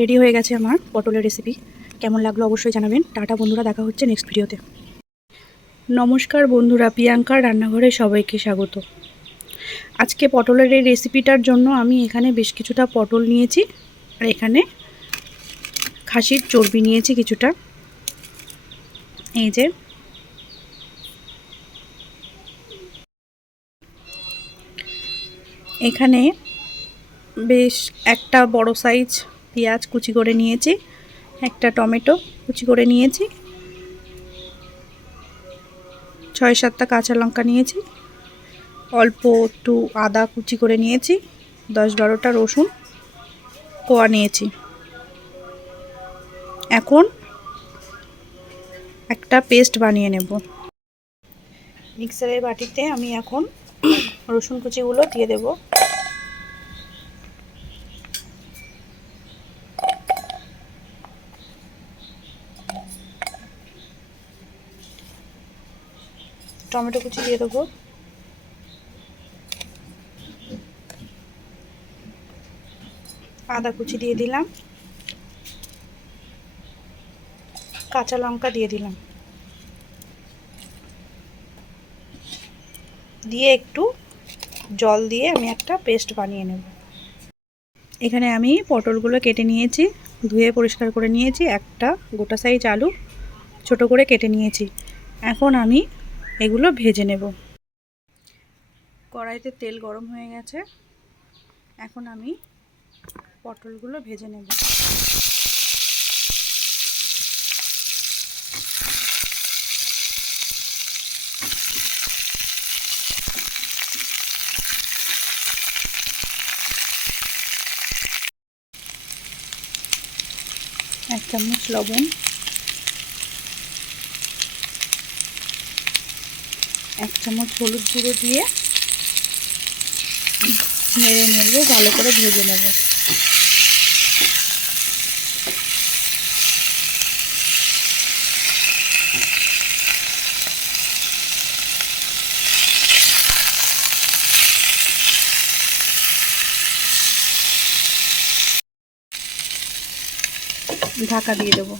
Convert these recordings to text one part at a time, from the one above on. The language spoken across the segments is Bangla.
রেডি হয়ে গেছে আমার পটলের রেসিপি। কেমন লাগলো অবশ্যই জানাবেন। টাটা বন্ধুরা, দেখা হচ্ছে নেক্সট ভিডিওতে। নমস্কার বন্ধুরা, প্রিয়াঙ্কার রান্নাঘরে সবাইকে স্বাগত। আজকে পটলের এই রেসিপিটার জন্য আমি এখানে বেশ কিছুটা পটল নিয়েছি, আর এখানে খাসির চর্বি নিয়েছি কিছুটা। এই যে এখানে বেশ একটা বড় সাইজ পেঁয়াজ কুচি করে নিয়েছি, একটা টমেটো কুচি করে নিয়েছি, 6-7টা কাঁচা লঙ্কা নিয়েছি, অল্প একটু আদা কুচি করে নিয়েছি, 10-12টা রসুন কোয়া নিয়েছি। এখন একটা পেস্ট বানিয়ে নেব। মিক্সারের বাটিতে আমি এখন রসুন কুচিগুলো দিয়ে দেব। টমেটো কুচি দিয়ে দেবো, আদা কুচি দিয়ে দিলাম, কাঁচা লঙ্কা দিয়ে দিলাম, দিয়ে একটু জল দিয়ে আমি একটা পেস্ট বানিয়ে নেব। এখানে আমি পটলগুলো কেটে নিয়েছি, ধুয়ে পরিষ্কার করে নিয়েছি, একটা গোটা সাইজ আলু ছোট করে কেটে নিয়েছি। এখন আমি এগুলো ভেজে নেব। কড়াইতে তেল গরম হয়ে গেছে, এখন আমি পটলগুলো ভেজে নেব। এক চামচ লবণ, এক চামচ হলুদ গুঁড়ো দিয়ে নেড়ে নেড়ে ভালো করে ভেজে নেব। ঢাকা দিয়ে দেব,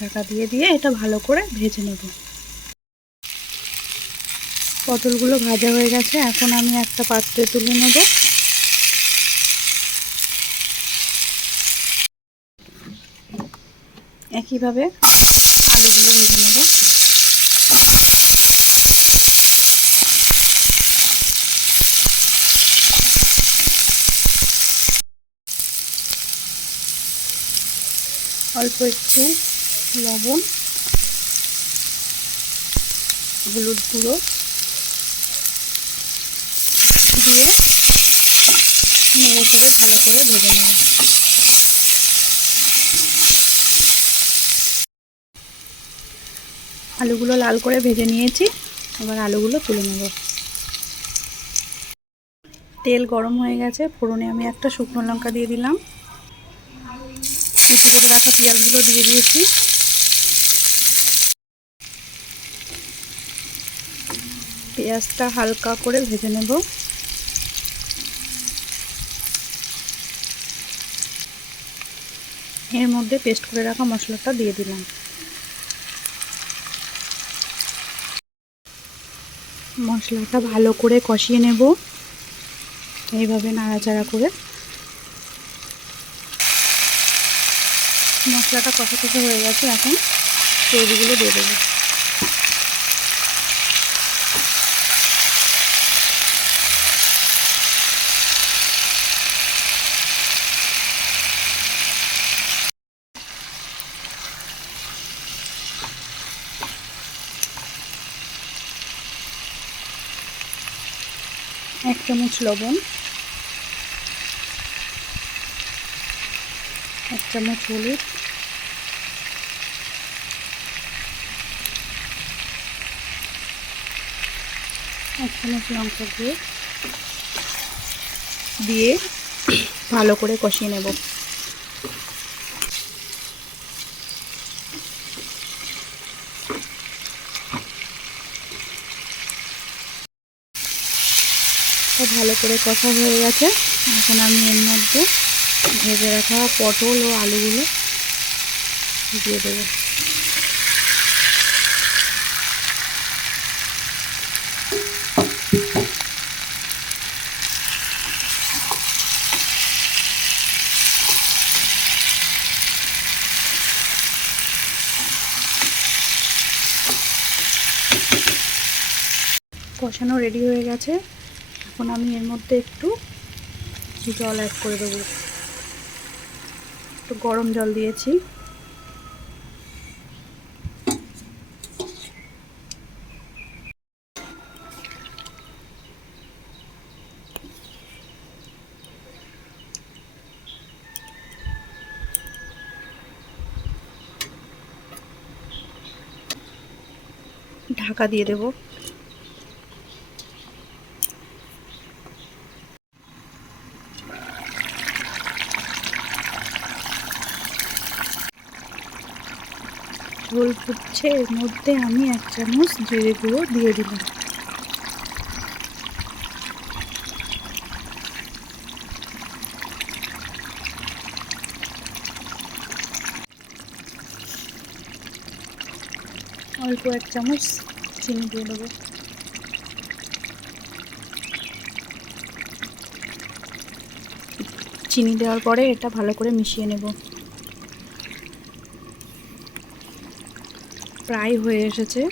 ঢাকা দিয়ে দিয়ে এটা ভালো করে ভেজে নেব। পটলগুলো ভাজা হয়ে গেছে, এখন আমি একটা পাত্রে তুলে নেব। একইভাবে আলুগুলো ভেজে নেব। অল্প একটু লবণ, হলুদ গুঁড়ো দিয়ে নেড়ে চেড়ে ভালো করে ভেজে নেব। আলুগুলো লাল করে ভেজে নিয়েছি, এবার আলুগুলো তুলে নেব। তেল গরম হয়ে গেছে, ফোড়নে আমি একটা শুকনো লঙ্কা দিয়ে দিলাম, কুচি করে রাখা পেঁয়াজগুলো দিয়ে দিয়েছি। পেঁয়াজটা হালকা করে ভেজে নেব। এর মধ্যে পেস্ট করে রাখা মশলাটা দিয়ে দিলাম। মশলাটা ভালো করে কষিয়ে নেব, এইভাবে নাড়াচাড়া করে। মশলাটা কষা কষা হয়ে গেছে, এখন চর্বিগুলো দিয়ে দেবো। এক চামচ লবণ, এক চামচ হলুদ, এক চামচ লঙ্কা গুঁড়ো দিয়ে ভালো করে কষিয়ে নেব। ভালো করে কষা হয়ে গেছে, এখন আমি এর মধ্যে ভেজে রাখা পটল ও আলুগুলো দিয়ে দেবো। কষানো রেডি হয়ে গেছে। এখন আমি এর মধ্যে একটু জল অ্যাড করে দেবো। একটু গরম জল দিয়েছি। ঢাকা দিয়ে দেব। ঝোল ফুটছে, এর মধ্যে আমি 1 চামচ জিরে গুঁড়ো দিয়ে দিলাম। অল্প 1 চামচ চিনি দিয়ে দেবো। চিনি দেওয়ার পরে এটা ভালো করে মিশিয়ে নেব। প্রায় হয়ে এসেছে,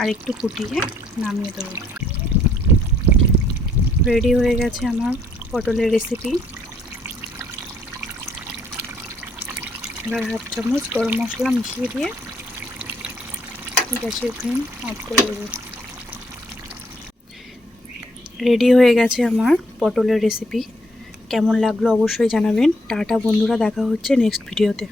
আর একটু ফুটিয়ে নামিয়ে দেবো। রেডি হয়ে গেছে আমার পটলের রেসিপি। এবার 1/2 চামচ গরম মশলা মিশিয়ে দিয়ে গ্যাসের ফ্লেম অফ করে দেবো। রেডি হয়ে গেছে আমার পটলের রেসিপি। কেমন লাগলো অবশ্যই জানাবেন। টাটা বন্ধুরা, দেখা হচ্ছে নেক্সট ভিডিওতে।